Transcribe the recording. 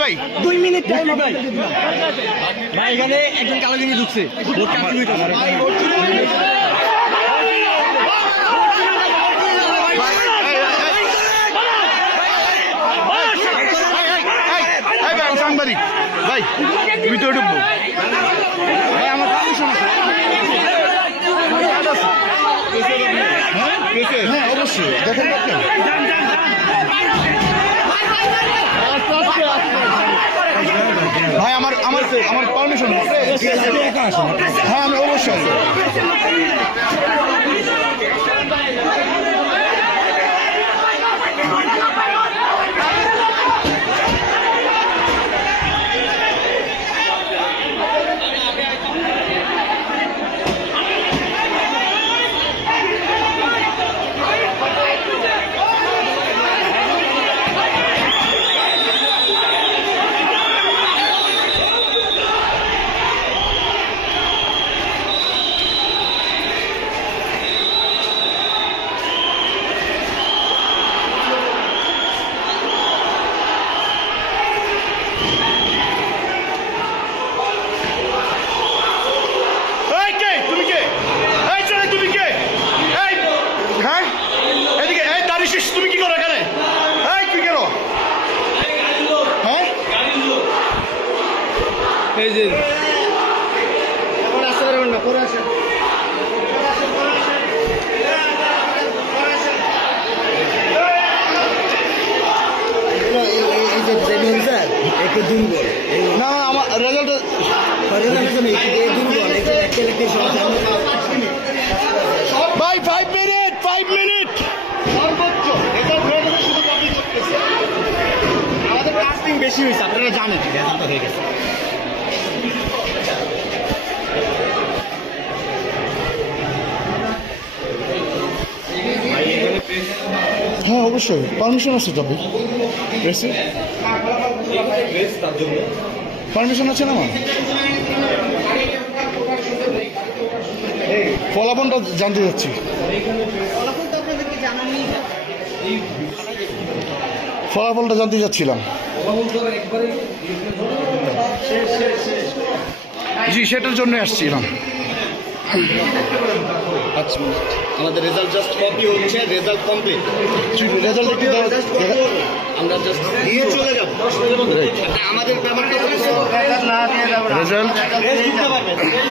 ভাই 2 minute time ভাই এখানে একজন কালো গেঞ্জি ঢুকছে সাংবাদিক ভাই ভিতরে ঢুকবো ভাই আমার পারমিশন আছে হ্যাঁ অবশ্যই দেখেন ভাই আমার আমার আমার পারমিশন আছে হ্যাঁ আমি অবশ্যই আছি তুমি কি করো এখানে তুই কেন হ্যাঁ এই যে আসতে পারবেন না পরে আসেন একটু দুর্বল না আমার রেজাল্ট ভাই 5 মিনিট সর্বোচ্চ আমাদের কাস্টিং বেশি হয়েছে আপনারা জানেন রেজাল্ট হয়ে গেছে হ্যাঁ অবশ্যই পারমিশন আছে তবে পারমিশন আছে না আমার ফলাফলটা জানতে যাচ্ছি ফলাফলটা জানতে যাচ্ছিলাম জি সেটার জন্য আসছিলাম আমাদের রেজাল্ট জাস্ট কপি হচ্ছে রেজাল্ট কমপ্লিট রেজাল্ট একটু আমরা জাস্ট দিয়ে চলে যাব আমাদের ব্যাপারটা রেজাল্ট